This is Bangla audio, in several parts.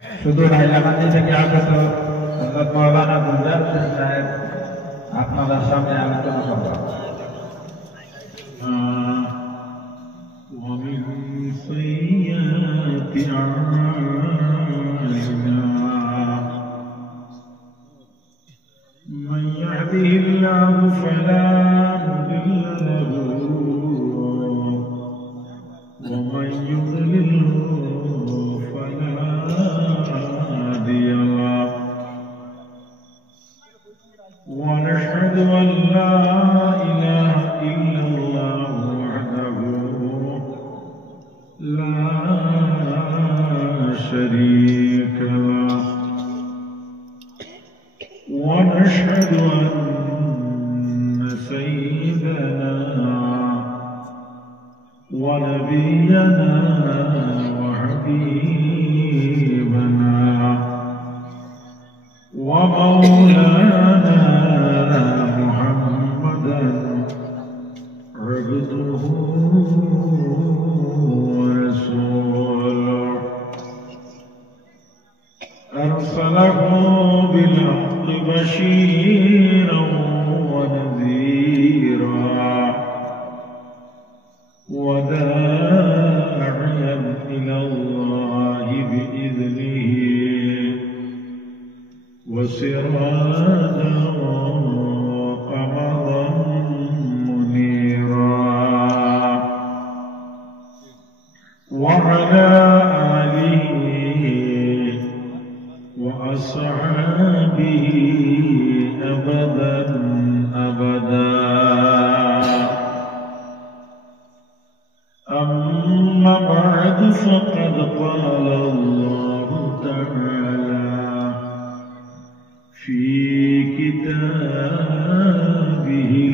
সুদূর হাইলাকান্দি থেকে আগত হযরত মাওলানা গুলজার হোসেন সাহেব আপনাদের সামনে আলোচনা করবেন। ومن سيئات أعمالنا من يهده الله فلا مضل له ومن يضلله فلا هادي له ونشهد أن لا إله إلا الله وحده لا شريك له ونشهد أن سيدنا ونبينا وحبيبنا ومولانا محمدا عبده ورسوله أرسله بالحق بشيرا ونذيرا وداعيا إلى الله بإذنه وسراجا وقمرا منيرا وعلى آله وأصحابه أبدا أبدا. أما بعد فقد قال الله تعالى في كتابه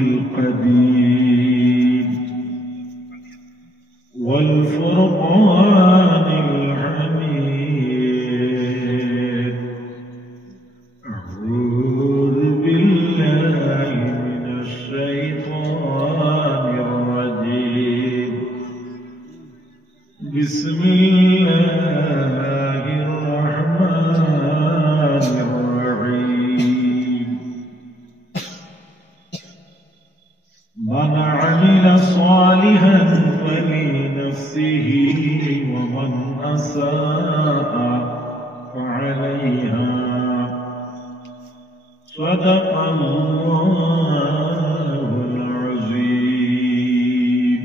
القديم والفرقان الحميد أعوذ بالله من الشيطان الرجيم بسم الله الرحمن الرحيم من عمل صالحا فلنفسه ومن أساء فعليها صدق الله العظيم.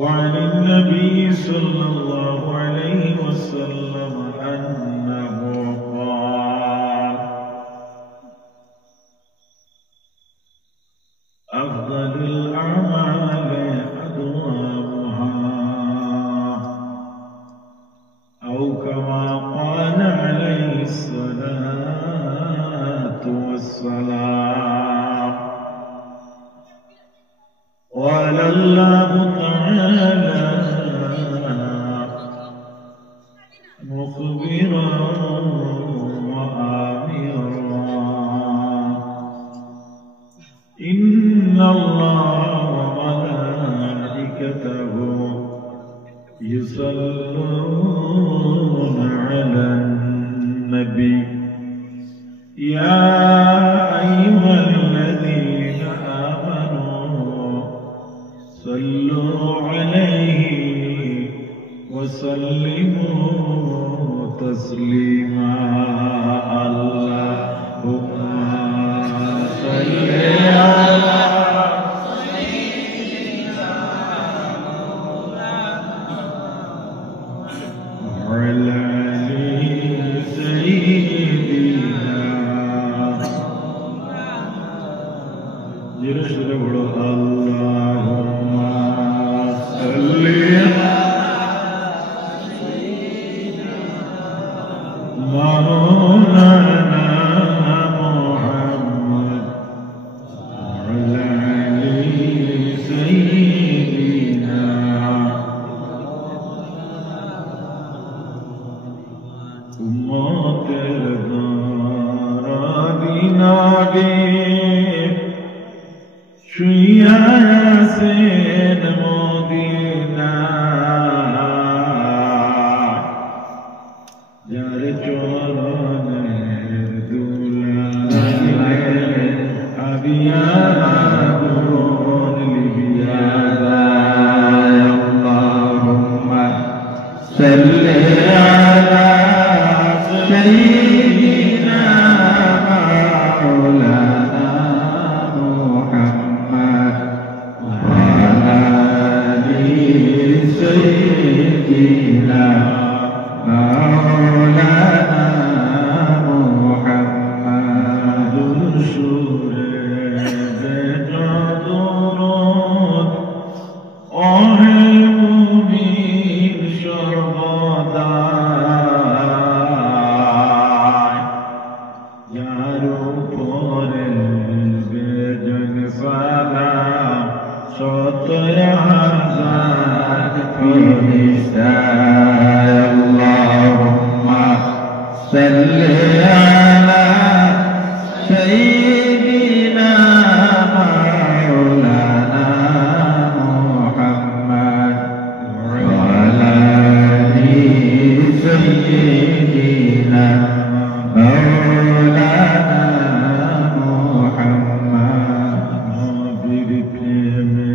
وعن النبي صلى الله عليه وسلم أنه قال أفضل الأعمال أدومها أو كما قال عليه الصلاة والسلام. قال الله تعالى مخبرا وآمرا إن الله وملائكته يصلون على النبي يا أيها الذين آمنوا صلوا عليه وسلموا تسليما. اللهم صل على وعلى آل سيدنا اللهم صل مولانا محمد وعلى آل سيدنا أمة الدار شوية سين مدينة سيدنا مولانا محمد وعلى آل سيدنا مولانا محمد سورة درود المؤمن شربداي يارو پورے বেজন সালাম সত্তর হাজার ফেরেশতা আল্লাহুম্মা সাল্লি আলা সাইয়্যিদিনা মাওলানা মুহাম্মদ ওয়া আলা আলি সাইয়্যিদিনা মাওলানা মুহাম্মদ নবীর প্রেমে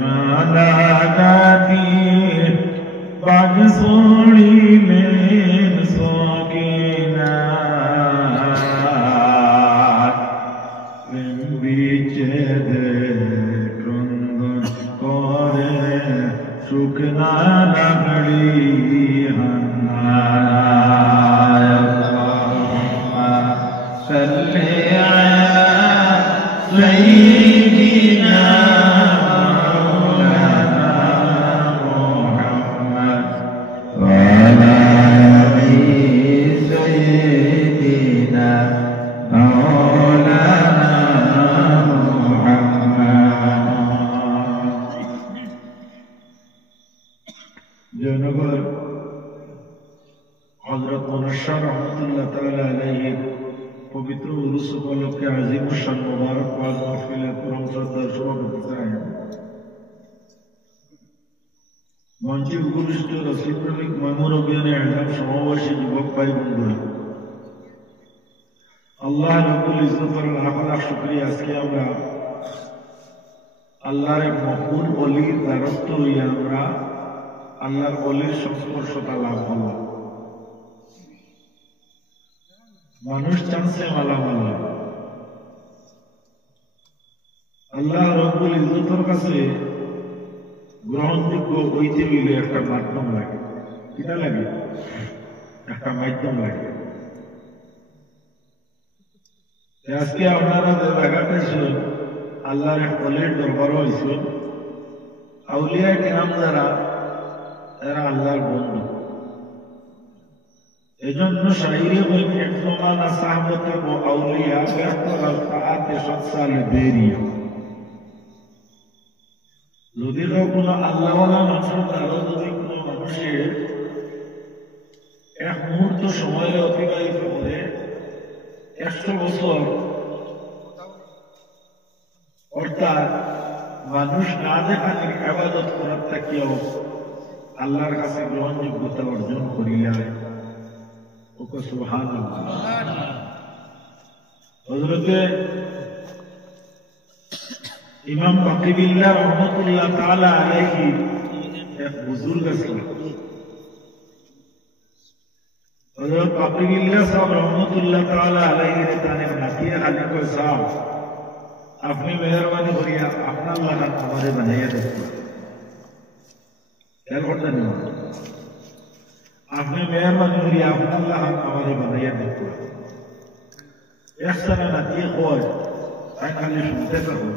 মালা গাদির বাগ ছড়িলেন সগিনা প্রেম বিচ্ছেদে ক্রন্দন করে সুখ না লাগলি হান্নায় আল্লাহুম্মা সাল্লি আলা সাইয়্যিদিনা মাওলানা মুহাম্মদ ওয়া আলা আলি সাইয়্যিদিনা মাওলানা মুহাম্মদ। জয়নগর হযরত মুনশার রহমাতুল্লাহ তাআলা আলাইহি পবিত্র উরুস উপলক্ষে আজিম শান মুবারকবাদ মাহফিলের পরম শ্রদ্ধার সভাপতি সাহেব, মঞ্চে উপবিষ্ট রসিদুল মামুর অভিযানে আজম সমাবেশী যুবক ভাই বন্ধুরা, আল্লাহ রাব্বুল ইজ্জতের লাখ লাখ শুকরিয়া। আজকে আমরা আল্লাহর এক মকবুল ওলির দ্বারস্থ হইয়া আমরা আল্লাহর ওলির সংস্পর্শতা লাভ হলো। মানুষ চান্সে মালামাল, আল্লাহ রাব্বুল ইজ্জতের কাছে গ্রহণযোগ্য হইতে হইলে একটা মাধ্যম লাগে। কিটা লাগে? একটা মাধ্যম লাগে। আজকে আপনারা যে জায়গাটা ছিল আল্লাহর এক ওলির দরবার হয়েছিল, আউলিয়া কেরাম যারা এরা আল্লাহর বন্ধু। এজন্য শাইরে বলেন একজমানা সাহাবত ও আউলিয়া বেহতর সাআতে সৎসালে দেরিয়া। যদি কোনো আল্লাহওয়ালা মানুষ আরো যদি কোনো মানুষের এক মুহূর্ত সময় অতিবাহিত করে 100 বছর, অর্থাৎ মানুষ না দেখানে ইবাদত করার থাকিও আল্লাহর কাছে গ্রহণযোগ্যতা অর্জন করিলে ওকে সুবহানাল্লাহ। হযরতে ইমাম বাকিবিল্লাহ রহমাতুল্লাহ তাআলা আলাইহি এক বুজুর্গ ছিলেন। হযরত বাকিবিল্লাহ সাহেব রহমাতুল্লাহ তাআলা আলাইহি তানের নাতিয়ে খালি কয়, সাহেব আপনি মেহরবানি করিয়া আপনার লাগান আমারে বানাইয়া দেখুন। এর কথা নেই, আপনি মেহরবানি করিয়া আপনার লাগান আমারে বানাইয়া দেখুন। একসাথে নাতিয়ে কয়, তাই খালি শুনতে থাকুন।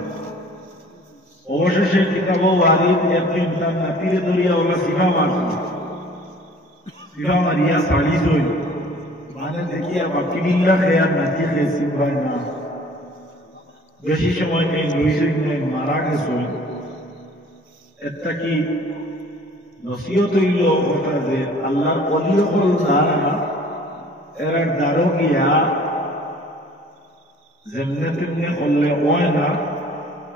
অবশেষে কিতাব ওয়ারিদ একদিন তার নাতিরে ধরিয়া ওলা সিফা মারল। সিফা মারিয়া শাড়ি ধই মানে দেখিয়া বাকিবিল্লাহ খেয়ার নাতি খেয়েছি ভাই না, বেশি সময় নেই, লইসই নেই, মারা গেছে। একটা কি নসিহত হইল কথা যে আল্লাহর অলিও হল না এরা দ্বারো গিয়া যেমনে তেমনি করলে হয় না।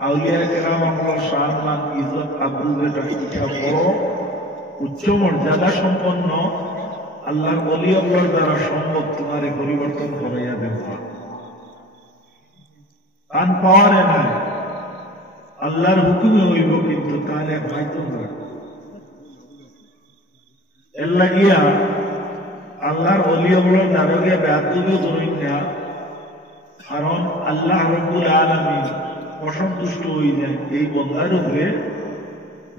আউলিয়া কেরাম আপনার সম্মান ইজ্জত আব্রুদের ইচ্ছা করো, উচ্চ মর্যাদা সম্পন্ন আল্লাহর অলিয়র দ্বারা সম্ভব তোমারে পরিবর্তন করাইয়া দেব। কান পাওয়ারে নাই, আল্লাহর হুকুমে হইব, কিন্তু কানে পাইত না। এর লাগিয়া আল্লাহর ওলিগুলোর নারকে ব্যাধুকে ধরেন না, কারণ আল্লাহ রাব্বুল আলামিন অসন্তুষ্ট হয়ে যায় এই বন্দার উপরে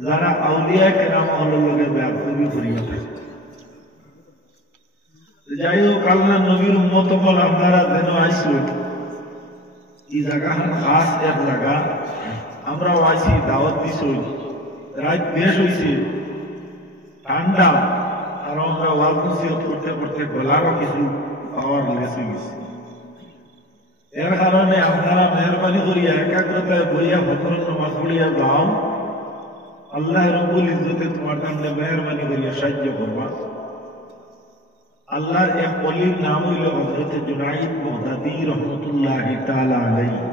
যারা আউলিয়া কেরাম হলের ব্যাধুকে করিয়া থাকে। যাই হোক, আল্লাহ নবীর উম্মত বল আপনারা যেন আইসুন এই জায়গা খাস এক জায়গা, আমরাও আইসি, দাওয়াত দিছি, রাত বেশ হয়েছে, ঠান্ডা, আর আমরা ওয়াজ নসিহত করতে করতে গলারও কিছু পাওয়ার লেস হয়ে গেছে। এর কারণে আপনারা মেহরবানি করিয়া একাগ্রতায় বইয়া ফজরের নামাজ পড়িয়া যাও। আল্লাহ রাব্বুল ইজ্জতে তোমার কাছে মেহরবানি করিয়া সাহায্য করবা। আল্লাহর এক ওলির নাম হইল হযরত জুনাইদ বাগদাদী রাহমাতুল্লাহি তাআলা আলাইহি।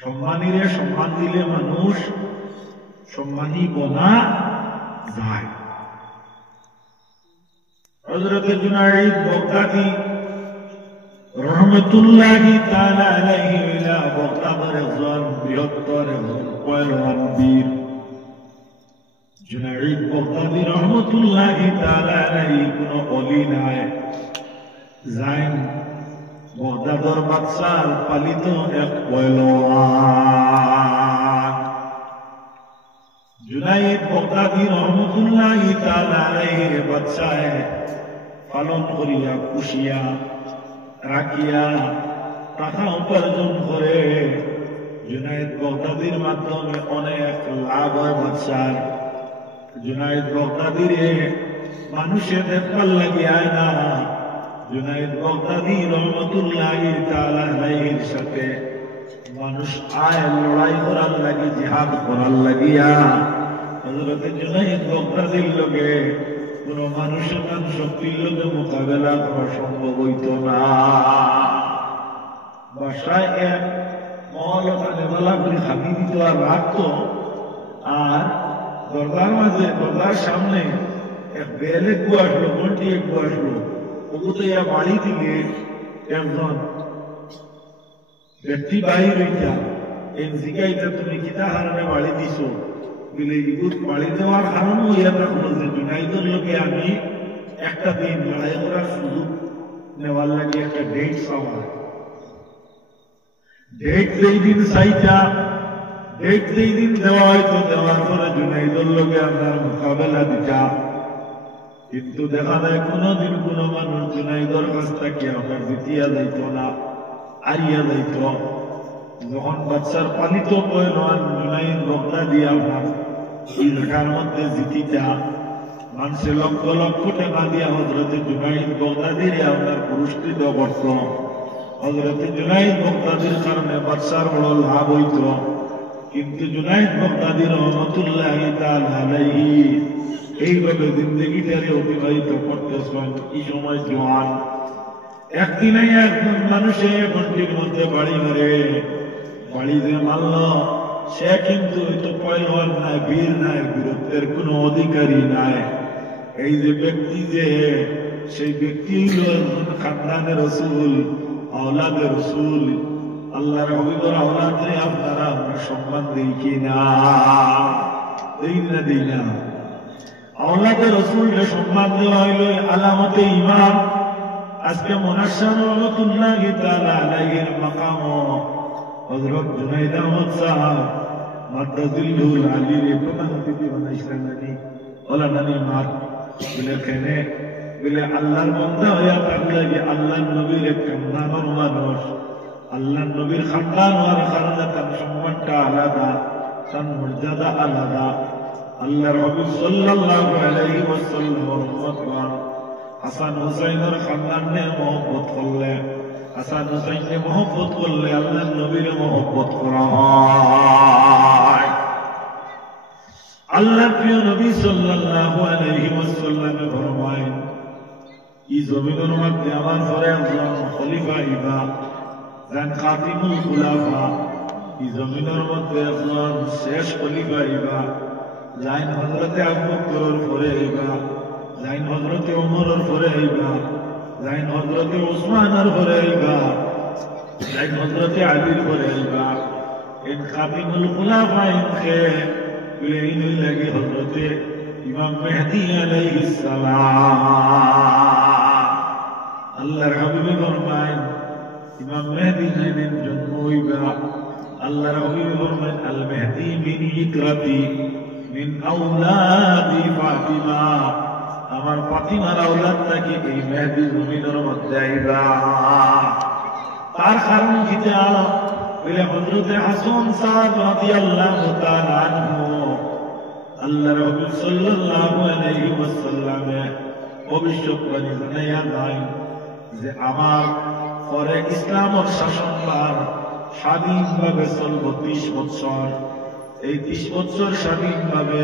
সম্মানীরে সম্মান দিলে মানুষ সম্মানী বনা যায়। হযরত জুনাইদ বাগদাদী রহমতুল্লাহি তাআলা আলাইহি ইলা বাগদাদের একজন বৃহত্তর এবং পয়লওয়ান বীর। জুনাইদ বাগদাদী রহমতুল্লাহি তাআলা আলাইহি কোন ওলি নাই, জাইন বাগদাদের বাদশার পালিত এক পয়লওয়ান। জুনাইদ বাগদাদী রহমতুল্লাহি তাআলা আলাইহি বাদশায় পালন করিয়া পুষিয়া রাখিয়া টাকা উপার্জন করে। জুনাইদ বাগদাদীর মাধ্যমে অনেক লাভ হয় বাদশার। জুনাইদ বাগদাদীরে মানুষে দেখবার লাগিয়া না, জুনাইদ বাগদাদী রহমতুল্লাহি তাআলা আলাইহির সাথে মানুষ আয় লড়াই করার লাগি, জিহাদ করার লাগিয়া হযরত জুনাইদ বাগদাদীর লগে কোন মানুষের নাম শক্তির লোকে মোকাবেলা করা সম্ভব হইত না। বাসায় এক মহল কানেবালা করে খাবি দিত আর রাখত, আর দরগার মাঝে দরগার সামনে এক বেলে গু আসলো, ঘন্টি এক গু আসলো, ওগুলো ইয়া বাড়ি থেকে একজন ব্যক্তি বাহির হইতা এই জিগাইটা তুমি কিতা হারানে বাড়ি দিছ বলে ইগুত বাড়ি দেওয়ার কারণ হইয়া থাকলো যে জুনাইদের লোকে আমি একটা দিন লড়াই করার সুযোগ নেওয়ার লাগে একটা ডেট চাওয়া। ডেট যেই দিন চাইটা, ডেট যেই দিন দেওয়া হয়তো, দেওয়ার পরে জুনাইদের লোকে আপনার মোকাবেলা দিতা, কিন্তু দেখা যায় কোনদিন কোন মানুষ জুনাইদের কাছ থেকে আপনার জিতিয়া যাইত না, হারিয়া যাইত। যখন বাচ্চার পালিত পয়লওয়ান জুনাইদ বাগদাদী আপনার এই জায়গার মধ্যে জিতিতা, মানুষে লক্ষ লক্ষ টাকা দিয়া হযরত জুনাইদ বাগদাদীর আপনার পুরস্কৃত করত। হযরত জুনাইদ বাগদাদীর কারণে বাচ্চার বড় লাভ হইত। কিন্তু জুনাইদ বাগদাদী রহমতুল্লাহি তাআলা আলাইহি এইভাবে জিন্দেগিটারে অতিবাহিত করতেছেন। এই সময় জোয়ান একদিন একজন মানুষে ঘন্টির মধ্যে বাড়ি মারে, বাড়ি যে মারল সে কিন্তু পয়লওয়ান নাই, বীর নাই, বীরত্বের কোন অধিকারী নাই। এই যে ব্যক্তি, যে সেই ব্যক্তি খানদানের রাসূল, আওলাদের রাসূল, আল্লাহর হাবিবের আওলাদরে আপনারা আমরা সম্মান দেই কিনা? দেই না, দেই না। আওলাদের রাসূলকে সম্মান দেওয়া হইল আলামতে ঈমান। আজকে মুনাশশার রহমাতুল্লাহি তাআলা আলাইহির মাকাম হযরত জুনাইদ আহমদ সাহেব মাদ্দাজিলুল আলীর প্রধানমন্ত্রী বানাইছেন নানি, ওলা নানি মার বলে কেনে বলে আল্লাহর বান্দা হইয়া থাকলে যে আল্লাহর নবীর কামনার মানুষ, আল্লাহর নবীর খানদান হওয়ার কারণে তার সম্মানটা আলাদা, তার মর্যাদা আলাদা। আল্লাহর হাবিব সাল্লাল্লাহু আলাইহি ওয়াসাল্লাম হাসান হুসাইনের খানদানে মহব্বত করলে, হাসান হুসাইনকে মহব্বত করলে আল্লাহর নবীর মহব্বত করা হয়। আল্লাহর প্রিয় নবী সাল্লাল্লাহু আলাইহি ওয়াসাল্লাম ফরমায়, এই জমিনের মধ্যে আমার পরে একজন খলিফা আইবা, যান খাতিমুল খুলাফা। এই জমিনের মধ্যে একজন শেষ খলিফা আইবা, যাইন হযরতে আবু বকরের পরে আইবা, যাইন হযরতে ওমরের পরে আইবা, যাইন হযরতে ওসমানের পরে আইবা, যাইন হযরতে আলীর পরে আইবা। এই খাতিমুল খুলাফা ইনকে বিলেই লাগে হযরতে ইমাম মেহদী আলাইহিস সালাম। ইমাম মেহেদী জাইনের জন্ম হইবা আল্লাহর হাবিব ফরমান আল মেহেদী মিন ইকরাতি মিন আওলাদি ফাতিমা আমার ফাতিমার আওলাদ থেকে এই মেহেদী জমিনের মধ্যে আইবা তার কারণ কিটা বলে হযরত হাসান সাদ রাদিয়াল্লাহু তাআলা আনহু আল্লাহর হাবিব সাল্লাল্লাহু আলাইহি ওয়াসাল্লাম ভবিষ্যৎবাণী জানাইয়া দেন যে আমার পরে ইসলামের শাসনভার স্বাধীনভাবে চলব 30 বছর এই 30 বছর স্বাধীনভাবে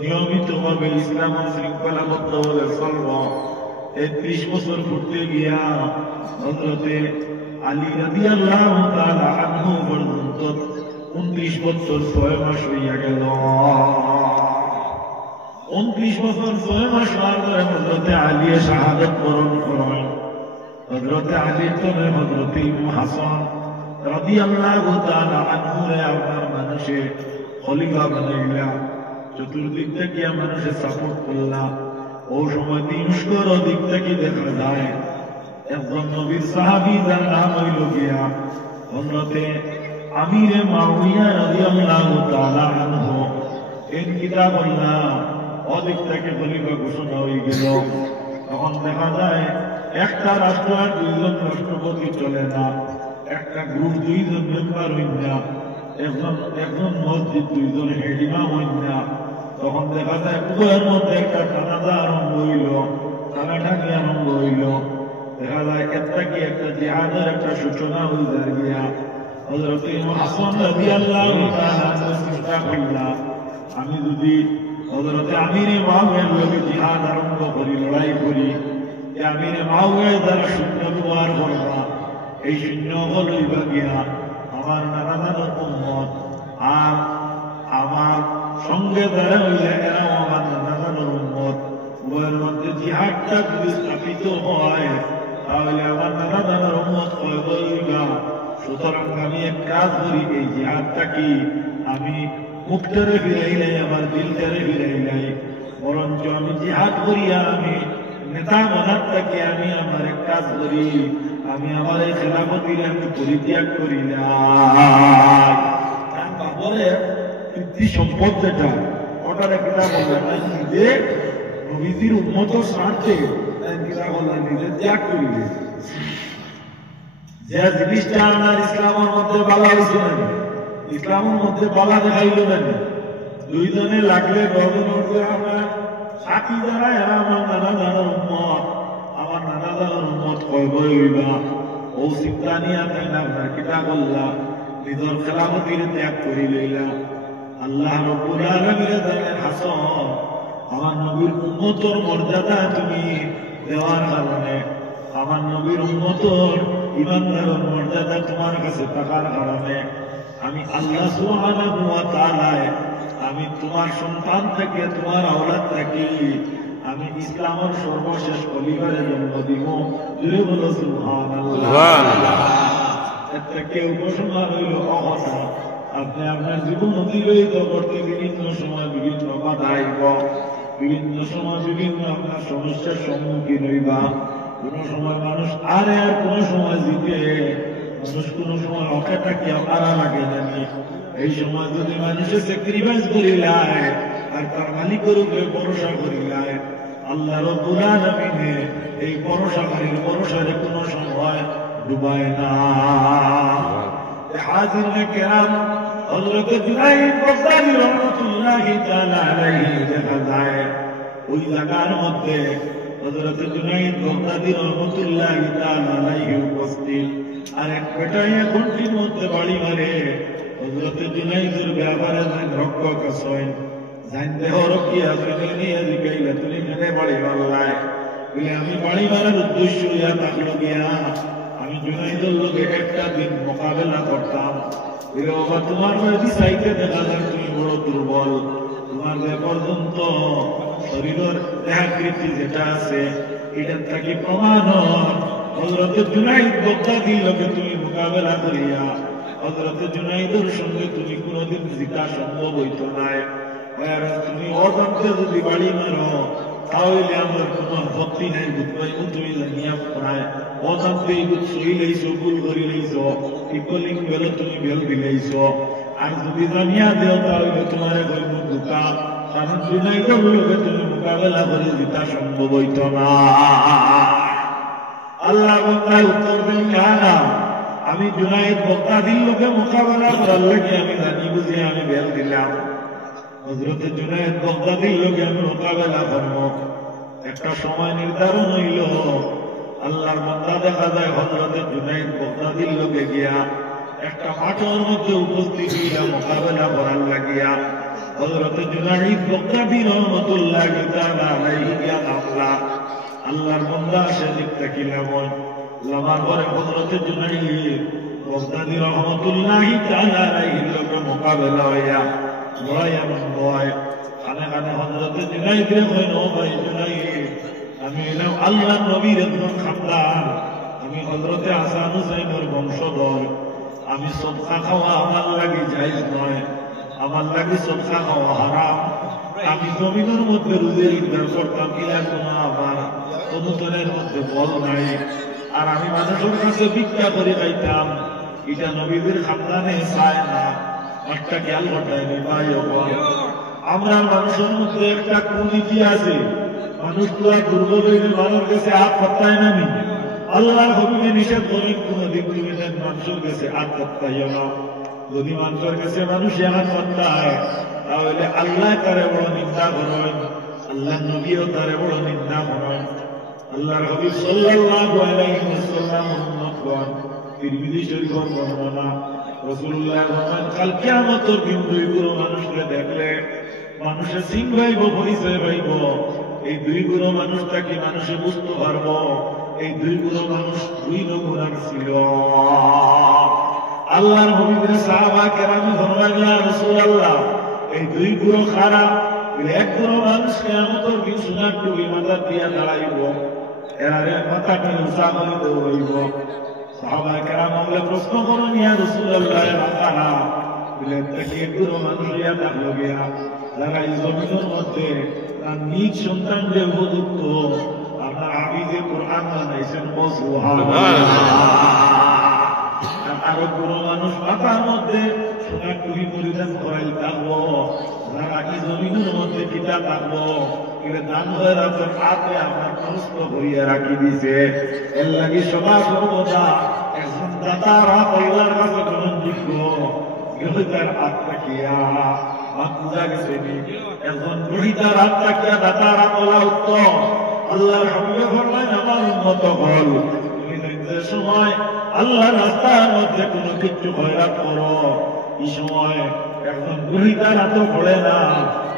নিয়মিতভাবে ইসলামের শৃঙ্খলাবদ্ধভাবে চলব এই 30 বছর ঘুরতে গিয়া হযরতে আলী রাদিয়াল্লাহু তাআলা আনহু পর্যন্ত 29 বছর 6 মাস হইয়া গেল 29 বছর 6 মাস হওয়ার পরে হযরতে আলী শাহাদাত বরণ করেন হযরতে আলী তবে হযরতে ইমাম হাসান রাদিয়াল্লাহু তাআলা আনহু আপনার মানুষে খলিফা বানাইলা চতুর্দিক থেকে মানুষে সাপোর্ট করলা ও সময় তিনশোর দিক থেকে দেখা যায় একজন নবীর সাহাবী যার নাম হইল গিয়া হযরতে আমিরে মুআবিয়া রাদিয়াল্লাহু তাআলা আনহু এর কিতাবুল্লাহ অদিক থেকে খলিফা ঘোষণা হয়ে গেল তখন দেখা যায় একটা রাষ্ট্র আর দুইজন রাষ্ট্রপতি চলে না একটা গ্রুপ দুইজন মেম্বার হইন না একজন মসজিদ দুইজন হেড ইমাম হইন না তখন দেখা যায় উভয়ের মধ্যে একটা টানাদা আরম্ভ হইল টানাটানি আরম্ভ হইল দেখা যায় একটা কি একটা জিহাদের একটা সূচনা হয়ে যায় গিয়া হযরত ইমাম হাসান রাদিয়াল্লাহু তাআলা চিন্তা করলাম আমি যদি হযরত আমিরে মুআবিয়ার লগে জিহাদ আরম্ভ করি লড়াই করি এই আমিরে মুআবিয়ার দ্বারা শূন্য ব্যবহার করবা এই শূন্য হইবা গিয়া আমার নানাদার উম্মত আর আমার সঙ্গে যারা হইলে এরাও আমার নানাদার উম্মত উভয়ের মধ্যে জিহাদটা যদি স্থাপিত হয় তাহলে আমার নানাদার উম্মত হইবা সুতরাং আমি এক কাজ করি এই জিহাদটা কি আমি মুখটারে ফিরাই নাই আমার দিলটারে ফিরাই নাই বরঞ্চ আমি জিহাদ করিয়া আমি নেতা বানারটাকে আমি আমার এক কাজ করি আমি আমার এই খেলাফতিরে আমি পরিত্যাগ করি না বাবরের কৃতি সম্পদ যেটা ওটার একটা বললেন নিজে নবীজির উন্মত স্বার্থে কিরা বললেন নিজে ত্যাগ করিলে যে জিনিসটা আমার ইসলামের মধ্যে বালা হয়েছে না ইসলামের মধ্যে বালা দেখাইল না দুইজনে লাগলে গর্জন উঠবে আমার সাথী যারা এরা আমার নানা দাদার উম্মত আমার নানা দাদার উম্মত কয় হইবা ও চিন্তা নিয়ে তাই না কিতা বললা নিজের খেলাফতির ত্যাগ করি লইলা আল্লাহ রব্বুল আলামিন জানেন হাসান আমার নবীর উম্মতর মর্যাদা তুমি দেওয়ার কারণে আমার নবীর উম্মতর ইমানদারের মর্যাদা তোমার কাছে থাকার কারণে আমি আল্লাহ সুবহানাহু ওয়া তাআলা আমি তোমার সন্তান থেকে তোমার আওলাদ থেকে আমি ইসলামের সর্বশেষ খলিফারে জন্ম দিব জোরে বলো সুবহানাল্লাহ এটা কেউ ঘোষণা হইল অহসা আপনি আপনার জীবন অতিবাহিত করতে বিভিন্ন সময় বিভিন্ন বাধা আইব বিভিন্ন সময় বিভিন্ন আপনার সমস্যার সম্মুখীন হইবা কোন সময় মানুষ আরে আর কোন সময় জিতে মানুষ কোন সময় অকেটাকে আরা লাগে জানি এই সময় যদি মানুষের স্যাক্রিফাইস করিলায় আর তার মালিকের উপরে ভরসা করিলায় আল্লাহ রাব্বুল আলামিন এই ভরসারে কোন সময় ডুবায় না হাজির কেরাম হযরত জুনাইদ বাগদাদী রাহমাতুল্লাহি তাআলা আলাইহি দেখা যায় ওই জায়গার মধ্যে হযরত জুনাইদ বাগদাদী রাহমাতুল্লাহি তাআলা আলাইহি উপস্থিত আর এক বেটাইয়া ঘন্টির মধ্যে বাড়ি মারে হযরত জুনাইদের ব্যাপারে রক্ষক আছেন জানতে হলো কি আপনি নিয়ে জিগাইলা তুমি কেনে বাড়ি মারলাই বলে আমি বাড়ি মারার উদ্দেশ্য ইয়া থাকলো গিয়া আমি জুনাইদের লোকে একটা দিন মোকাবেলা করতাম বাবা তোমার সাইতে দেখা যায় তুমি বড় দুর্বল তোমার পর্যন্ত শরীরের দেহাকৃতি যেটা আছে এটার থাকি প্রমাণ হযরত জুনাইদ বাগদাদী লোকে তুমি মোকাবেলা করিয়া হযরত জুনাইদের সঙ্গে তুমি কোনদিন জিতা সম্ভব হইতো না তুমি অজান্তে যদি বাড়ি মারো তাহলে আমার কোনো আপত্তি নাই বুঝবাই তুমি জানিয়া প্রায় অজান্তে সই লাইছ ভুল করি লাইছ ইকলিং বেল তুমি বেল দিলাইছ আর যদি জানিয়া দেও তাহলে তোমার কইব দুকা কারণ জুনাইদের লোকে তুমি মোকাবেলা করে জিতা সম্ভব হইত না আল্লাহ বন্দায় উত্তর দেন না আমি জুনাইদ বক্তাদির লোকে মোকাবেলা করার লাগে আমি জানি বুঝে আমি বেল দিলাম হযরত জুনাইদ বক্তাদির লোকে আমি মোকাবেলা করব একটা সময় নির্ধারণ হইল আল্লাহর বান্দা দেখা যায় হযরত জুনাইদ বক্তাদির লোকে গিয়া একটা মাঠের মধ্যে উপস্থিত হইয়া মোকাবেলা করার লাগিয়া হযরত জুনাইদ বক্তাদি রহমাতুল্লাহি তাআলা আলাইহি গিয়া নামলা আল্লাহর বান্দা সে দেখতে কিলাম লামার পরে হযরত জুনাইদ বক্তাদি রহমাতুল্লাহি তাআলা আলাইহি লোকে মোকাবেলা হইয়া বয়া বয় খানে খানে হযরত জুনাইদ রে কইল ও ভাই জুনাইদ আমি এলাম আল্লাহর নবীর একজন খানদান আমি হযরত হাসান হুসাইনের বংশধর আমি সদকা খাওয়া আমার লাগি জায়েজ নয় আমার লাগি সদকা খাওয়া হারাম আমি জমিনের মধ্যে রুজি ইনকাম করতাম কিলা কোনো আমার অনুতনের মধ্যে বল নাই আর আমি মানুষের কাছে ভিক্ষা করে খাইতাম এটা নবীদের খানদানে চায় না একটা খেয়াল ঘটায়নি ভাই আমরা মানুষের মধ্যে একটা কুনীতি আছে মানুষগুলা দুর্বল হইলে মানুষের কাছে হাত পাত্তায় না নি আল্লাহ হবিকে নিষেধ করেন কোনদিন তুমি মানুষের কাছে হাত পাত্তাইও না যদি মানুষের কাছে মানুষ হাত পাত্তায় তাহলে আল্লাহ তারে বড় নিন্দা করেন আল্লাহ নবীও তারে বড় নিন্দা করেন আল্লাহর হাবিব সাল্লাল্লাহু আলাইহি ওয়াসাল্লাম উম্মতগণ তিরমিজি শরীফের বর্ণনা রাসূলুল্লাহ বলেন কাল কিয়ামতের দিন দুই গুরু মানুষকে দেখলে মানুষের সিংহাইব পরিচয় পাইব এই দুই গুরু মানুষটা কি মানুষে বুঝতে পারবো এই দুই গুরু মানুষ দুই নমুনার ছিল আল্লাহর হাবিবের সাহাবা কেরামে ফরমাইলেন ইয়া রাসূলুল্লাহ এই দুই গুরু খারাপ এক গুরু মানুষ কিয়ামতের দিন সোনার টুপি মাথা দিয়া দাঁড়াইব এরারে মাথাটা উঁচা করে দৌড়াইব সাহাবা কেরাম বলে প্রশ্ন করুন ইয়া রাসূলুল্লাহ মাথারা বলেন তাকে এক গুরু মানুষ ইয়া থাকলো গিয়া যারা এই জমিনের মধ্যে তার নিজ সন্তানদের উপযুক্ত আপনার হাফিজে কোরআন বানাইছেন আরো কোনো মানুষ মাথার মধ্যে সোনার টুপি পরিধান করাই থাকবো যারা এই জমিনের মধ্যে কিতা থাকবো দান হয়ে রাখেন হাতে আপনার প্রশ্ন করিয়া রাখি দিছে এর লাগি সদা সর্বদা একজন দাতার হাত আল্লাহর কাছে গ্রহণযোগ্য গৃহীতার হাত তাকিয়া বুঝা গেছে একজন গৃহীতার হাত তাকিয়া দাতার হাত বলা উত্তম আল্লাহর হাবিবে ফরমায় আমার উন্নত হল তুমি দেখতে সময় আল্লাহর রাস্তার মধ্যে কোনো কিছু খয়রাত করো এই সময় একজন গৃহীতার হাতও পড়ে না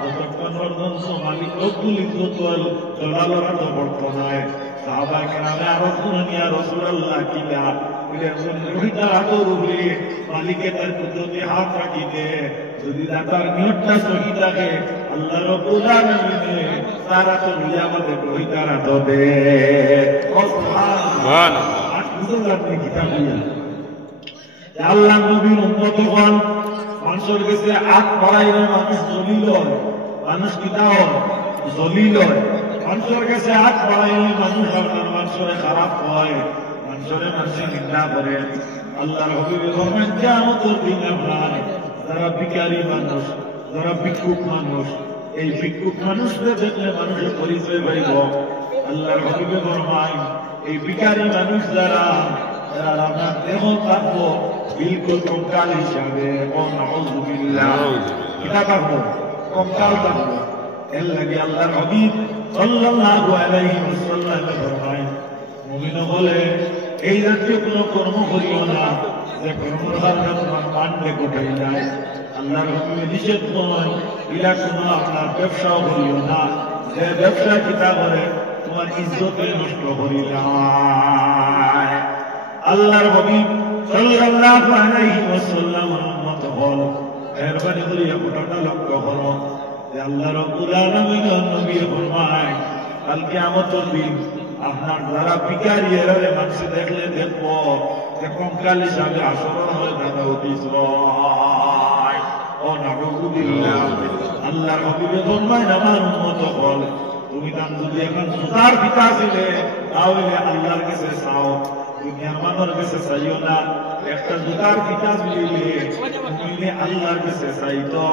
যতক্ষণ পর্যন্ত মালিক রব্বুল ইজ্জতুল জালালের হাতও পড়তো নয় সাহাবা কেরামে আরো শুনুন ইয়া রাসূলুল্লাহ কিলা একজন গৃহীতার হাতের উপরে মালিকে তার কুদরতে হাত রাখিতে যদি দাতার নিয়তটা সহি থাকে আল্লাহ রব্বুল আলামিন তারা তো মিলে আমাদের গৃহীতার হাত দে সুবহানাল্লাহ আর বুঝুন আপনি কিতাব দিয়া আল্লাহ নবীর উম্মতগণ মানুষের কাছে হাত বাড়াইলে মানুষ জলিল হয় মানুষ কিতা হয় জলিল হয় মানুষের কাছে হাত বাড়াইলে মানুষ আপনার মানুষের খারাপ হয় মানুষের মানুষের নিন্দা করে আল্লাহর হাবিব ফরমান কিয়ামতের দিন আপনার যারা ভিখারি মানুষ যারা ভিক্ষুক মানুষ এই ভিক্ষুক মানুষদের দেখলে মানুষের পরিচয় পাইব আল্লাহর হাবিব ফরমান এই ভিখারি মানুষ যারা আপনার দেহ থাকবো বিলকুল কঙ্কাল হিসাবে কিতা থাকবো কঙ্কাল থাকবো এর লাগে আল্লাহর হাবিব সাল্লাল্লাহু আলাইহি ওয়াসাল্লাম ফরমায় মুমিন বলে এই জাতীয় কোনো কর্ম করিও না যে কর্মের কারণে তোমার পান্ডে কোটে যায় আল্লাহর হাবিব নিষেধ নয় ইলা কোনো আপনার ব্যবসাও করিও না যে ব্যবসা কিতা করে তোমার ইজ্জতে নষ্ট করি যায় আল্লাহর হাবিব সাল্লাল্লাহু আলাইহি ওয়াসাল্লামের উম্মত হল মেহরবানি করে কথাটা লক্ষ্য করো যে আল্লাহ রাব্বুল আলামিন নবী ফরমায় কাল কিয়ামতের দিন আপনার যারা ভিখারি এরা মানুষ দেখলে দেখবো যে কঙ্কাল হিসাবে আচরণ হয়ে থাকে অতীত ও নাউযুবিল্লাহ আল্লাহর হাবিব ফরমায় আমার উম্মত হল তুমি তার যদি এখন জুতার পিতা ছিলে তাহলে আল্লাহর কাছে চাও, দুনিয়ার মানুষের কাছে চাইও না। একটা জুতার পিতা মিলিলে তুমি আল্লাহর কাছে চাইতো,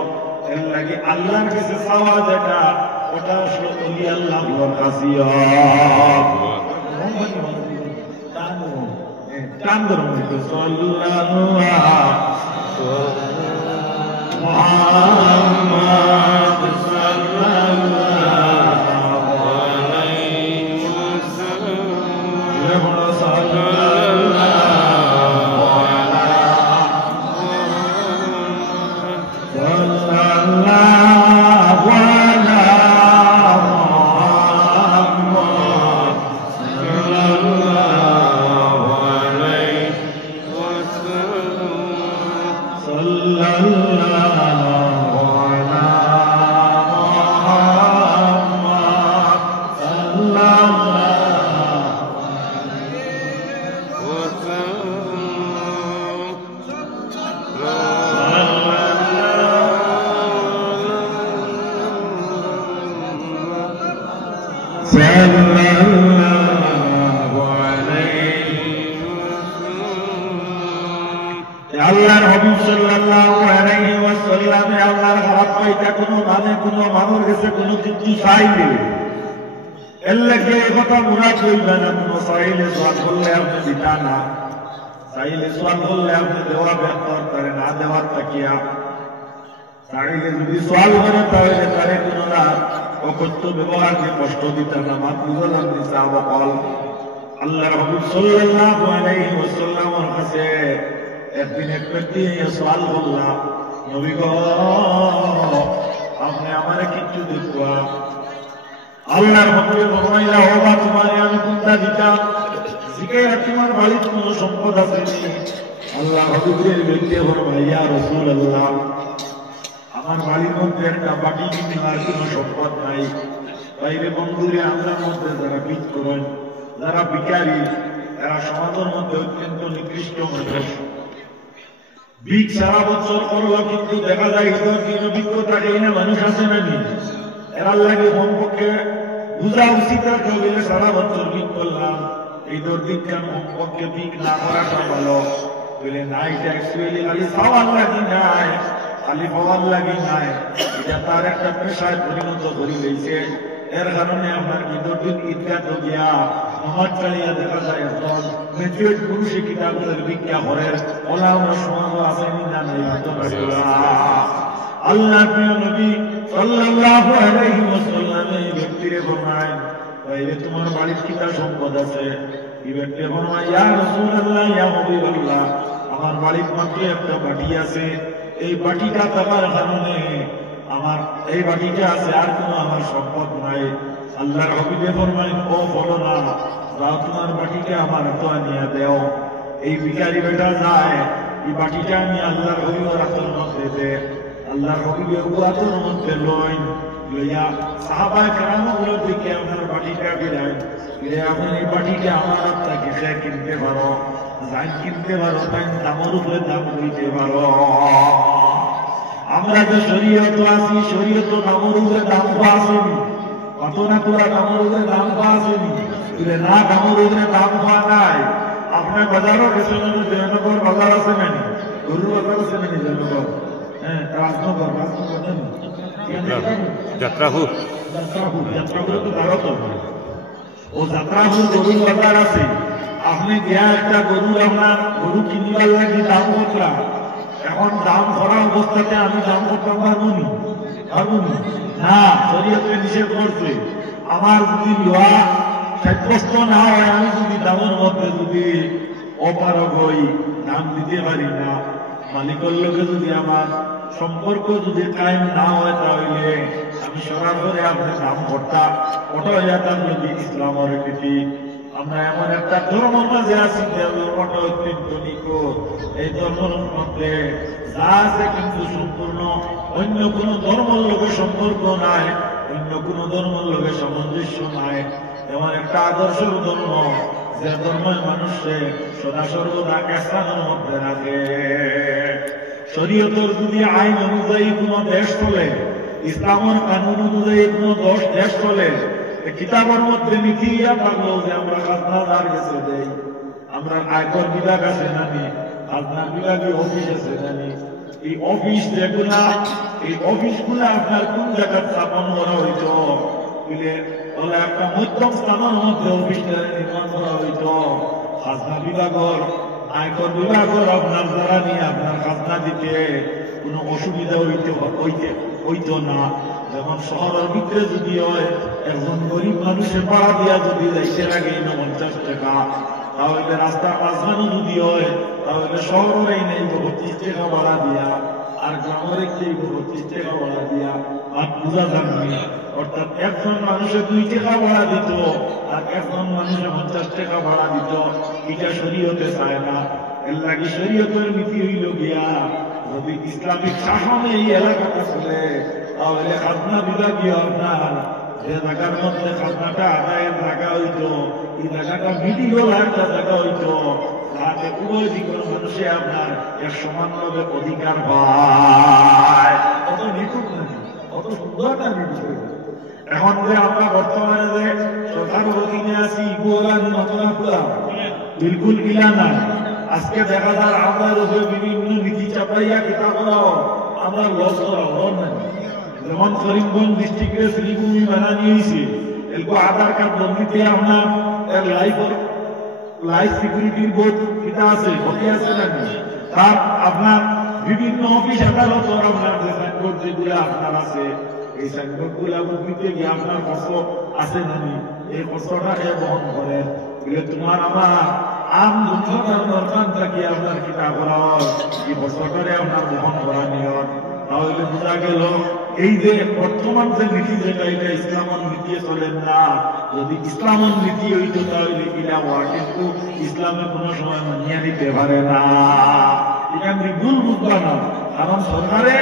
এর লাগে আল্লাহর কাছে চাওয়া যেটা ওটা আসলে অলি আল্লাহ খাসিয়া টান ধরুন সাল্লাল্লাহু মুহাম্মদ সাল্লাল্লাহু আলাইহি ওয়াসাল্লাম সাল্লাল্লাহু আল্লাহর হাবিব সাল্লাল্লাহু আলাইহি ওয়াসাল্লাম আল্লাহর খারাপ পাইতা কোনো মানে কোনো মানুষ কাছে কোনো কিছু চাইবে এর লাগে এই কথা মুরাদ হইবে না। কোনো চাইলে সোয়াল করলে আপনি দিতা না, চাইলে সোয়াল করলে আপনি দেওয়া বেহতর করে না দেওয়ার তাকিয়া চাইলে যদি সোয়াল করে তাহলে তারে কোনো না অকথ্য ব্যবহারকে কষ্ট দিতে না মাতৃগল আপনি চাব কল। আল্লাহর হাবিব সাল্লাল্লাহু আলাইহি ওয়াসাল্লামের কাছে একদিন এক ব্যক্তি সওয়াল করলাম, নবী গো আপনি আমারে কিছু দেখবা। আল্লাহর হাবিব ফরমাইলা ওবা তোমারে আমি কোনটা দিতাম, জিকে তোমার বাড়িতে কোনো সম্পদ আছে নি? আল্লাহর হাবিবের ব্যক্তি ফরমাইয়া ইয়া রাসূলুল্লাহ আমার বাড়ির মধ্যে একটা বাটি কিনার কোনো সম্পদ নাই। বাইরে বন্ধুরে আমরা মধ্যে যারা বিচ করেন, যারা ভিখারি, এরা সমাজের মধ্যে অত্যন্ত নিকৃষ্ট মানুষ। বিগ সারা বছর করলো কিন্তু দেখা যায় অভিজ্ঞতা এনে মানুষ আছে নাকি এরার লাগে কমপক্ষে বুঝা উচিত রাখলে সারা বছর বিক করলাম এই দর্দিকটা কমপক্ষে বিক না করাটা ভালো বলে নাই ট্যাক্স খালি খাওয়ার লাগি নাই, খালি খাওয়ার লাগি নাই, এটা তার একটা পেশায় পরিণত করে গেছে। এর কারণে আপনার ঈদুল ঈদগাহ তো গিয়া আমার চালিয়া দেখা যায় এখন মেচুয়েট পুরুষে কিতাবের ভিক্ষা করে ওলা আমরা সমাজ আসেনি না নাই। আল্লাহ প্রিয় নবী সাল্লাল্লাহু আলাইহি ওয়াসাল্লাম এই ব্যক্তিরে ফরমায় বাইরে তোমার বাড়ির কিতা সম্পদ আছে? এই ব্যক্তি ফরমায় ইয়া রাসূলুল্লাহ ইয়া হাবিবাল্লাহ আমার বাড়ির মাত্র একটা বাটি আছে, এই বাটিটা থাকার কারণে আমার এই বাটিটা আছে, আর কোনো আমার সম্পদ নাই। আল্লাহর হাবিবে ফরমাইন ও বলো না যাও তোমার বাটিটা আমার তো আনিয়া দেও। এই ভিখারি বেটা যায় এই বাটিটা আমি আল্লাহর হাবিবের হাতের মধ্যে দে, আল্লাহর হাবিবের হাতের মধ্যে লইয়া সাহাবায়ে কেরামগুলো দিকে আমার বাটিটা দিলেন, দিলে আমি এই বাটিটা আমার আপনাকে সে কিনতে পারো, যাই কিনতে পারো তাই দামের উপরে দাম দিতে পারো। আমরা যে শরীয়ত আছি শরীয়ত দামের উপরে দাম আসেনি, কত না তোরা দামের উপরে দাম আসেনি, না দামের উপরে দাম পাওয়া নাই। আপনার বাজারও গেছেন জয়নগর বাজার আছে নানি, গরুর বাজার আছে নানি জয়নগর, হ্যাঁ রাজনগর যাত্রাহু তো ভারত ও যাত্রাহুর গরুর বাজার আছে। আপনি গিয়া একটা গরু আপনার গরু কিনিবার লাগি দাম করলাম, এখন দাম করা অবস্থাতে আমি দাম করতাম পারবো না, শরীয়তে নিষেধ করছে। আমার যদি লোহা সাব্যস্ত না হয়, আমি যদি দামের মধ্যে যদি অপারগ হই দাম দিতে পারি না, মালিকের লোকে যদি আমার সম্পর্ক যদি কায়েম না হয় তাহলে আমি সরাসরি আপনার দাম করতাম, ওটা হয়ে যেতাম যদি ইসলামের রীতি। আমরা এমন একটা ধর্মের মাঝে আছি ধর্মটা অত্যন্ত নিকট, এই ধর্মের মধ্যে যা আছে কিন্তু সম্পূর্ণ অন্য কোন ধর্মের লোকের সম্পর্ক নাই, অন্য কোন ধর্মের লোকের সামঞ্জস্য নাই। এমন একটা আদর্শ ধর্ম যে ধর্মের মানুষকে সদা সর্বদা স্থানের মধ্যে রাখে। শরীয়তের যদি আইন অনুযায়ী কোন দেশ চলে, ইসলামের কানুন অনুযায়ী কোন দেশ চলে, কিতাবের মধ্যে লিখিয়া থাকলো যে আমরা খাজনাদার গেছে দেই, আমরা আয়কর বিভাগ আছে নানি, খাজনা বিভাগী অফিস আছে নানি, এই অফিস যেগুলা এই অফিসগুলা আপনার কোন জায়গায় স্থাপন করা হইত বলে বলে একটা মধ্যম স্থানের মধ্যে অফিসটা নির্মাণ করা হইত। খাজনা বিভাগের আয়কর বিভাগের আপনার দ্বারা নিয়ে আপনার খাজনা দিতে কোনো অসুবিধা হইতো না। যেমন শহরের ভিতরে যদি হয় একজন গরিব মানুষের ভাড়া দিয়া যদি যাইতে লাগে 50 টাকা, তাহলে রাস্তা কাজখানো যদি হয় তাহলে শহরের এই নেই 25 টাকা ভাড়া দিয়া, আর গ্রামের একটি 25 টাকা ভাড়া দিয়া আর বোঝা যাবে। অর্থাৎ একজন মানুষের 2 টাকা ভাড়া দিত আর একজন মানুষের 50 টাকা ভাড়া দিত, এটা শরীয়তে চায় না। এর লাগে শরীয়তের নীতি হইল গিয়া যদি ইসলামিক শাসনে এই এলাকাটা চলে তাহলে খাজনা বিভাগীয় আপনার যে জায়গার মধ্যে খাজনাটা আদায়ের জায়গা হইত এই জায়গাটা মিডিল একটা জায়গা হইত, যাতে উভয় দিকের মানুষে আপনার এক সমানভাবে অধিকার পায়। কত নিখুঁত নাকি, কত সুন্দর একটা বিষয়। এখন যে আমরা বর্তমানে যে সরকার অধীনে আছি ইগুলা নতুন বিলকুল ইলা নাই। আজকে দেখা যায় আমরা বিভিন্ন নীতি চাপাইয়া কিতাব করাও আমরা লস করাও নাই। যেমন করিমগঞ্জ ডিস্ট্রিক্টের শ্রীভূমি বানানি হয়েছে, এরকম আধার কার্ড বন্দিতে আপনার লাইফ সিকিউরিটির বোর্ড এটা আছে, ওটি আছে নাকি, তার আপনার বিভিন্ন অফিস আদালত আপনার যে সাইনবোর্ড যেগুলো আপনার আছে এই সাইনবোর্ড গুলা বন্দিতে গিয়ে আপনার খরচ আছে নাকি, এই খরচটা বহন করে বলে তোমার আমার আম জনতার দরকার থাকি আপনার কিতাব করা এই খরচটারে আপনার বহন করা নিয়ত। তাহলে বোঝা গেল এই যে বর্তমান যে নীতি যেটা এটা ইসলামের নীতি চলেন না। যদি ইসলামের নীতি হইত তাহলে এটা হওয়া, কিন্তু ইসলামে কোনো সময় মানিয়ে নিতে পারে না। এখানে ভুল বুঝবা না, কারণ সরকারে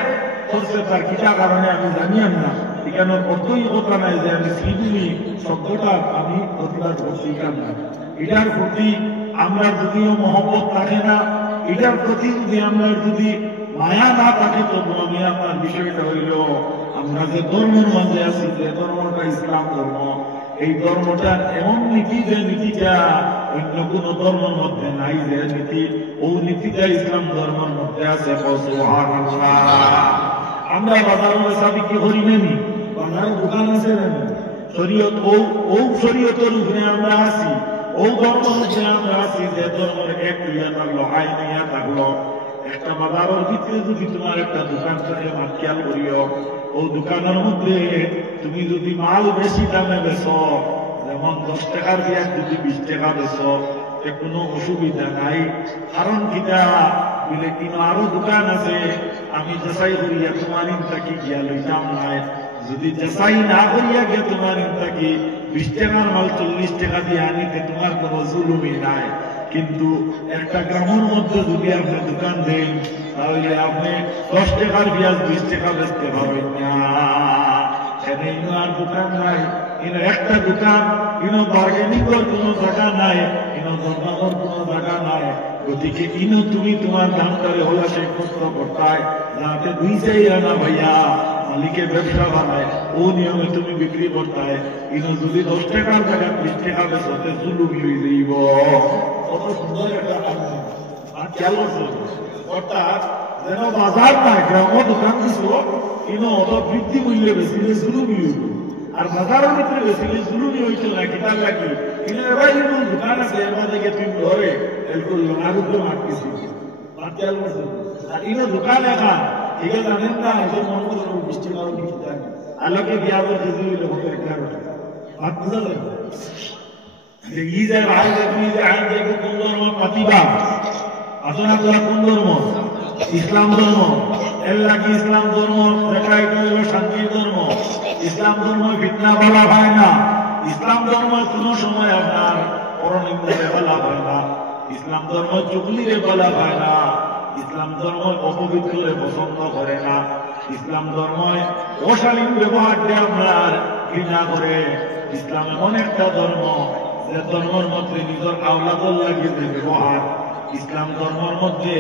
করছে তার কিটা কারণে আমি জানিয়াম না, এখানে অতই কথা নাই যে আমি শ্রীভূমি শব্দটা আমি প্রতিবাদ করছি না। এটার প্রতি আমরা যদিও মহব্বত থাকে না, এটার প্রতি যদি আমরা যদি মায়া না থাকে তো আমি আপনার বিষয়টা হইল আমরা যে ধর্মের মধ্যে আছি, যে ধর্মটা ইসলাম ধর্ম, এই ধর্মটার এমন নীতি যে নীতিটা অন্য কোন ধর্মের মধ্যে নাই, যে নীতি ও নীতিটা ইসলাম ধর্মের মধ্যে আছে। আমরা বাজারের সাথে কি করি নানি, বাজারের দোকান আছে নানি, শরীয়ত ও শরীয়তের উপরে আমরা আছি, ও ধর্মের মধ্যে আমরা আছি, যে ধর্মের এক ইয়া থাকলো আইন ইয়া থাকলো। একটা বাজারের ভিতরে যদি তোমার একটা দোকান থাকে খেয়াল করিও, ও দোকানের মধ্যে তুমি যদি মাল বেশি দামে বেচো, যেমন 10 টাকার দিয়ে যদি 20 টাকা বেচো, কোনো অসুবিধা নাই। কারণ কিনা বলে কিনো আরো দোকান আছে, আমি যাচাই করিয়া তোমার ইনটাকে গিয়া লইতাম নাই। যদি যাচাই না করিয়া গিয়া তোমার ইনটাকে 20 টাকার মাল 40 টাকা দিয়ে আনিতে তোমার কোনো জুলুমি নাই। কিন্তু একটা গ্রামের মধ্যে যদি আপনি দোকান দেন তাহলে আপনি 10 টাকার পেঁয়াজ 20 টাকা বেচতে পারবেন না। সেখানে আর দোকান নাই, কিন্তু একটা দোকান কিন্তু বার্গেনিং করার কোনো জায়গা নাই, কিন্তু দরদামের কোনো জায়গা নাই। গতিকে ইনো তুমি তোমার দামটারে হলা সেই কষ্ট করতায়, যাতে 2 চাই না ভাইয়া মালিকের ব্যবসা বানায়, ও নিয়মে তুমি বিক্রি করতায়। ইনো যদি 10 টাকার জায়গা 20 টাকা বেচতে জুলুমি হয়ে যাইব। কত সুন্দর একটা আর খেয়াল করছে, অর্থাৎ যেন বাজার নাই গ্রাম দোকান কিছু কিন্তু অত বৃদ্ধি মূল্যে বেশিলে জুলুমি হইব, আর বাজারের ভিতরে বেশিলে জুলুমি হইছিল না। কিতাব লাগি কিন্তু এবার কিন্তু দোকান আছে এর মাঝে তুমি ধরে এরকম লোনার উপরে মারতেছি আর খেয়াল করছে। আর ইনো দোকান একা এগুলো জানেন না, এদের মনে করে বৃষ্টি কারণ কিছু জানি আলোকে বিয়া করতে হইল হতে একটা ভাত বুঝা লাগবে। ই যে ভাই দেখবি যে আইন দেখবো কোন ধর্ম প্রতিবাদ আসলে আপনারা কোন ধর্ম, ইসলাম ধর্ম। এর লাগে ইসলাম ধর্ম দেখা এটা হলো শান্তির ধর্ম। ইসলাম ধর্ম ফিতনা বলা হয় না, ইসলাম ধর্ম কোন সময় আপনার পরনিন্দে বলা হয় না, ইসলাম ধর্ম চুগলিরে বলা হয় না, ইসলাম ধর্ম অপবিত্রে পছন্দ করে না, ইসলাম ধর্ম অশালীন ব্যবহারকে আপনার ঘৃণা করে। ইসলাম এমন একটা ধর্ম যে ধর্মের মধ্যে নিজের আওলাদর লাগিয়ে যে ব্যবহার, ইসলাম ধর্মের মধ্যে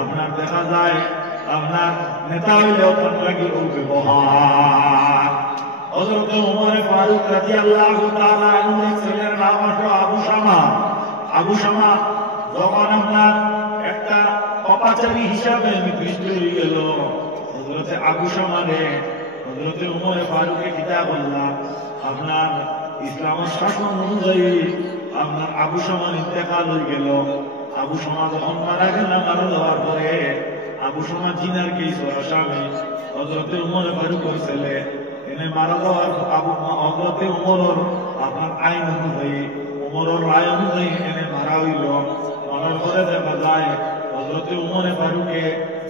আপনার দেখা যায় আপনার নেতা হইলেও তার লাগিয়ে ব্যবহার। হযরত ওমর ফারুক রাদিয়াল্লাহু তাআলা আনহু ছেলের নাম হলো আবু শামা। আবু শামা যখন আপনার একটা অপাচারী হিসাবে নির্দিষ্ট হয়ে গেল, হযরতে আবু শামারে হযরতে ওমর ফারুকে কিতাব বললাম আপনার ইসলামের শাসন অনুযায়ী আপনার আবু শামার ইন্তেকাল হয়ে গেল। আবু শামা যখন মারা গেল, মারা যাওয়ার পরে আবু শামা জিনার কেস আসামি হযরতে ওমর ফারুকের ছেলে এনে মারা যাওয়ার হযরতে ওমরের আপনার আইন অনুযায়ী ওমরের রায় অনুযায়ী এনে মারা হইল। মারার পরে দেখা যায় হযরতে ওমর ফারুকে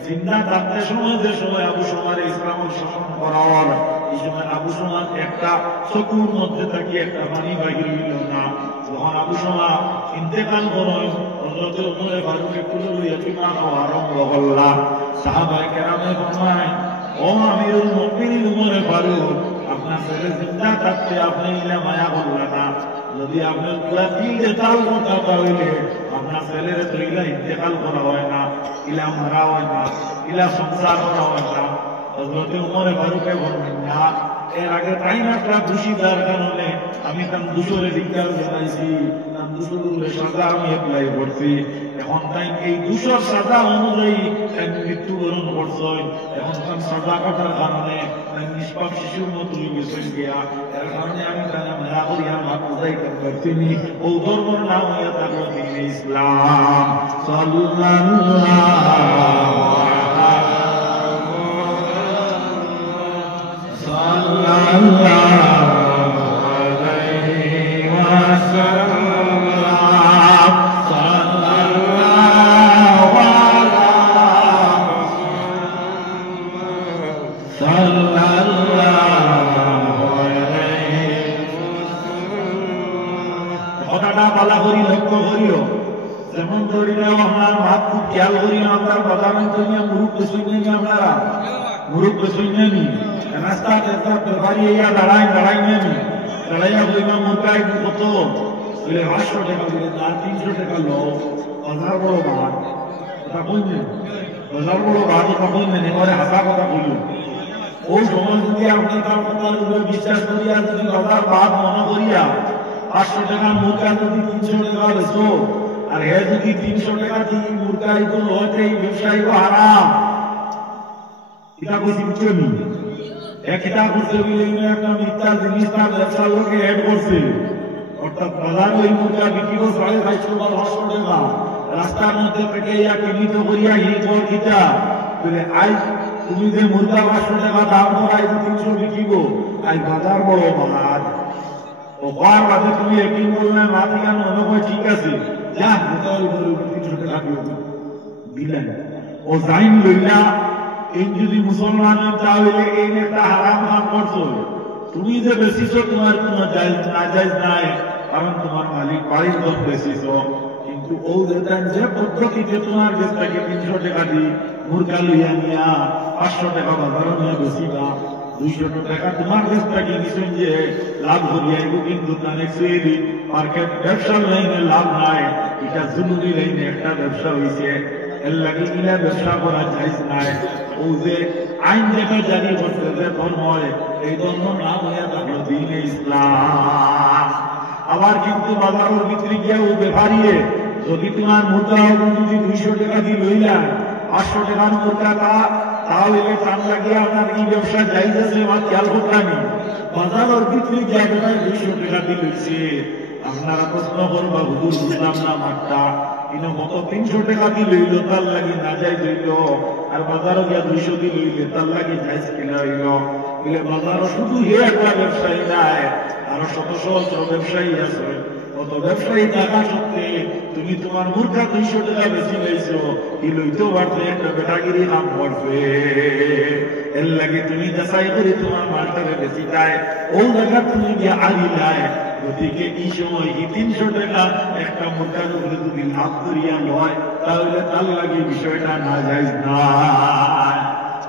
জিন্দা থাকতে সময় যে সময় আবু শামার ইসলামের শাসন করার এই সময় আবু শামার একটা চকুর মধ্যে থাকি একটা পানি বাহির হইল না। যখন আবু শামা ইন্তেকাল করেন, হযরতে ওমর ফারুকে কুলে লইয়া চুমা খাওয়া আরম্ভ করলাম। সাহাবায়ে কেরামে ফরমায়, ও আমিরুল মুমিনিন ওমর ফারুক, আপনার ছেলে জিন্দা থাকতে আপনি ইলা মায়া করলেন না। যদি আপনার পুরা দিল দেতাল কথা তাহলে আপনার ছেলের তো ইলা ইন্তেকাল করা হয় না, ইলা মারা হয় না, ইলা সংসার করা হয় না। হযরতে ওমর ফারুকে বললেন না, এর আগে তাই না একটা দোষীদার কারণে আমি তার দোষরে ধিক্কার জানাইছি, তার দোষরের সাজা আমি অ্যাপ্লাই করছি। এখন তাই এই দোষর সাজা অনুযায়ী মৃত্যুবরণ করছেন। এখন তার সাজা কাটার কারণে নিষ্পাপ শিশুর মতো গেছেন গিয়া, এর কারণে আমি তারা মেলা করিয়া মাপ বোঝাই করছি। ও ধর্মের নাম হইয়া থাকলো দিন ইসলাম। কথাটা বলা করি লক্ষ্য করিও, যেমন ধরিলে আপনার ভাত খুব খেয়াল করি না, আপনার বাজারের জন্য মুরুখ বেশি নেই, আপনারা মুরুখ বেশি নেই রাস্তা ব্যাপারী দাঁড়াই নেই, দাঁড়াইয়া বইবা মুরগাই কত বলে 500 টাকা বলে, তার 300 টাকা লোক বাজার বড় ভাত কথা বলছেন, বাজার বড় ভাত কথা বলছেন, এবারে হাসা কথা বলুন। ওই সময় যদি আপনি তার কথার উপরে বিশ্বাস করিয়া যদি বাজার ভাত মনে করিয়া 500 টাকার মুরগা যদি 300 টাকা বেচো, আর হে যদি 300 টাকা দিয়ে মুরগাই তো লটে ব্যবসায়ী হারাম, এটা বুঝি বুঝছেন একটা করতে গেলে একটা মিথ্যা জিনিস তার ব্যবসার লোকে অ্যাড করছে। অর্থাৎ বাজার ওই মুরগা বিক্রি করে 550 বা 500 টাকা, রাস্তার মধ্যে পেটাইয়া কিনিত করিয়া হিল খিতা বলে, আজ তুমি যে মুরগা 500 টাকা দাম করাই 300 বিকিব, আজ বাজার বড় বাজার ওর বাদে তুমি একদিন বললে মাতি কেন মনে হয় ঠিক আছে, যা 300 টাকা দিলেন ও জাইন লইলা। এই যদি মুসলমান তাহলে এই একটা হারাম কাম করছো, তুমি যে বেশিছ তোমার কোন নাজায়েজ নাই, কারণ তোমার মালিক বাড়ির লোক বেশিছ। কিন্তু ও যে পদ্ধতিতে তোমার কাছ থেকে 300 টাকা দিয়ে মুরগা লইয়া নিয়া 500 টাকা বাজারও নিয়ে বেশিবা, 200 টাকা তোমার কাছ থেকে নিছেন যে লাভ করিয়াইব, কিন্তু কানেক্সি মার্কেট ব্যবসার লাইনে লাভ নাই, এটা জরুরি লাইনে একটা ব্যবসা হয়েছে। এর লাগে ইলা ব্যবসা করা যাইজ নাই। ও যে আইন যেটা জারি করছে যে ধর্ম, এই ধর্ম নাম হইয়া থাকলো দিন ইসলাম। আবার কিন্তু বাজারের ভিতরে গিয়া ও ব্যাপারিয়ে যদি তোমার মুদ্রা যদি 200 টাকা দিয়ে লইলা 500 টাকার মুদ্রা তাহলে টান লাগিয়ে আপনার এই ব্যবসা যাইজ আছে আমার খেয়াল করতানি। বাজারের ভিতরে গিয়া 200 টাকা দিয়ে লইছে, আপনারা প্রশ্ন করবা হুজুর বুঝলাম না মাঠটা কত 300 টাকা দিয়ে লইল তার লাগে না যাই লইল, আর বাজারও গিয়া 200 দিয়ে লইলে তার লাগে যাইজ কিনা হইল। বলে বাজারও শুধু একটা ব্যবসায়ী নাই, আরো শত সহস্র ব্যবসায়ী আছে। কত ব্যবসায়ী টাকা সত্যি তুমি তোমার মুরগা 200 টাকা বেশি লইছো, কি লইতেও পারছে একটা বেটাগিরি নাম করছে। এর লাগে তুমি যাচাই করে তোমার মালটাকে বেশি যায়, ও জায়গা তুমি গিয়ে আলি নাই। গতিকে এই সময় এই 300 টাকা একটা মুরগার উপরে যদি লাভ করিয়া লয়, তাহলে তার লাগে বিষয়টা না যায় না।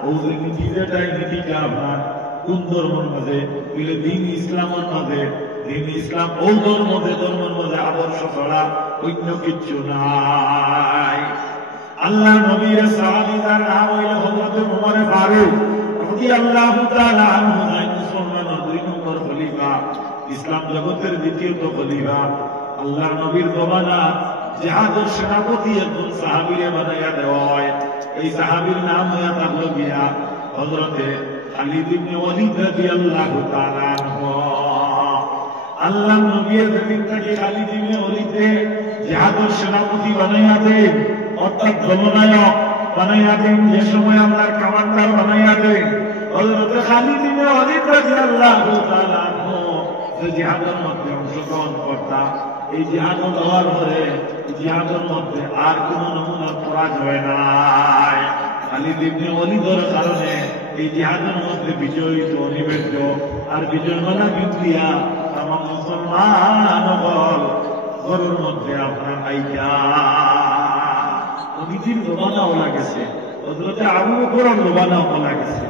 ও যে নীতি যেটাই নীতিটা আপনার কোন ধর্মের মাঝে বলে দিন ইসলামের মাঝে, দিন ইসলাম ও ধর্মের মধ্যে আদর্শ ছাড়া অন্য কিচ্ছু নাই। আল্লাহ নবীর সাহাবীদের নাম হইল হযরত ওমর ফারুক রাদিয়াল্লাহু তাআলা আনহু। মুসলমানের 2 ইসলাম জগতের দ্বিতীয়ত খলিফা আল্লাহ নবীর জমানা জিহাদের সেনাপতি একজন সাহাবীরে বানাইয়া দেওয়া হয়। এই সাহাবীর নাম হইয়া থাকলো গিয়া হযরতে খালিদ ইবনে ওয়ালিদ রাদিয়াল্লাহু তাআলা আনহু। আল্লাহ নবীর জমিন থেকে খালিদ ইবনে ওয়ালিদকে জিহাদের সেনাপতি বানাইয়া দেন, অর্থাৎ জননায়ক বানাইয়া দেন। যে সময় আল্লাহর কমান্ডার বানাইয়া দেন হযরতে খালিদ ইবনে ওয়ালিদ রাদিয়াল্লাহু তাআলা আনহু যে জিহাদের মধ্যে অংশগ্রহণ করতা, এই জিহাদ হওয়ার পরে জিহাদের মধ্যে আর কোন নমুনার পরাজয় নাই। খালিদ ইবনে ওয়ালিদের কারণে এই জিহাদের মধ্যে বিজয়ী তো অনিবার্য। আর বিজয়মালা বিদ্যা তামাম মুসলমান ঘরের মধ্যে আপনার আইয়া নবীজির জমানাও লাগেছে, হযরতে আবু বকরের জমানাও লাগেছে,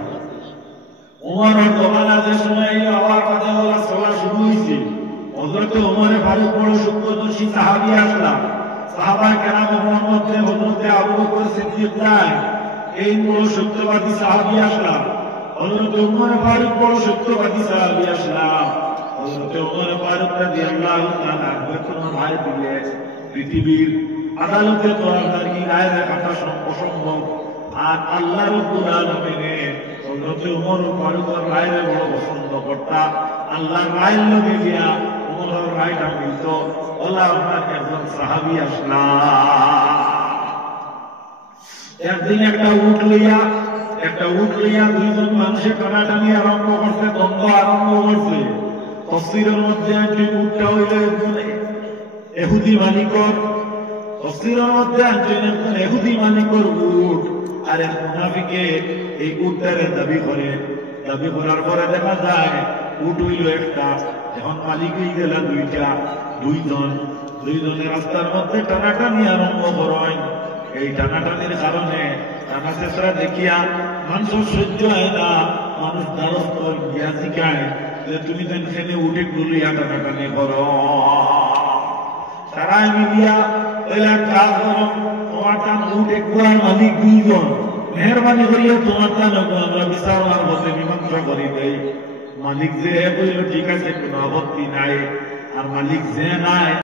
ওমরের জমানা যে সময় হওয়ার কথা বলা চলা শুরু হয়েছে, হযরতে ওমরে ফারুক বড় সত্যদর্শী সাহাবী আসলাম। সাহাবায়ে কেরামের মধ্যে হযরতে আবু বকর সিদ্দিক নাই, এই বড় সত্যবাদী সাহাবী আসলাম। হযরতে ওমরে ফারুক বড় সত্যবাদী সাহাবী আসলাম। হযরতে ওমরে ফারুক রাদিয়াল্লাহু তাআলা কোন ভাই দিলে পৃথিবীর আদালতে তো আপনার কি রায় রাখাটা অসম্ভব। আর আল্লাহ রাব্বুল আলামিনে হযরতে ওমর ফারুকের রায়কে বড় পছন্দ করতা। আল্লাহর রায়ের লগে গিয়া ওমরের রায়টা মিলত। আল্লাহ আপনার একজন সাহাবী আসলাম। একদিন একটা উট লইয়া দুইজন মানুষের টানাটানি আরম্ভ করছে, দ্বন্দ্ব আরম্ভ করছে। তফসিরের মধ্যে একটি উটটা হইল এহুদি মালিকর, তফসিরের মধ্যে একজন এহুদি মালিকর উট, আর এক মুনাফিকে এই উটটারে দাবি করার পরে দেখা যায় উট হইল একটা, এখন মালিক হয়ে গেল দুইজনের রাস্তার মধ্যে টানাটানি আরম্ভ করেন। এই টানাটানির কারণে টানা চেষ্টা দেখিয়া মানুষের সহ্য হয় না, মানুষ দ্বারস্থ গিয়া শিখায় যে তুমি তো এখানে উঠে গুলিয়া টানাটানি করো। তারাই মিলিয়া কাজ করো, তোমার টান উঠে গুয়ার মালিক দুইজন, মেহরবানি করিয়া তোমার টান আমরা বিচার মারফতে মীমাংসা করি দেই। মালিক যে বলল ঠিক আছে, কোনো আপত্তি নাই। আর মালিক যে নাই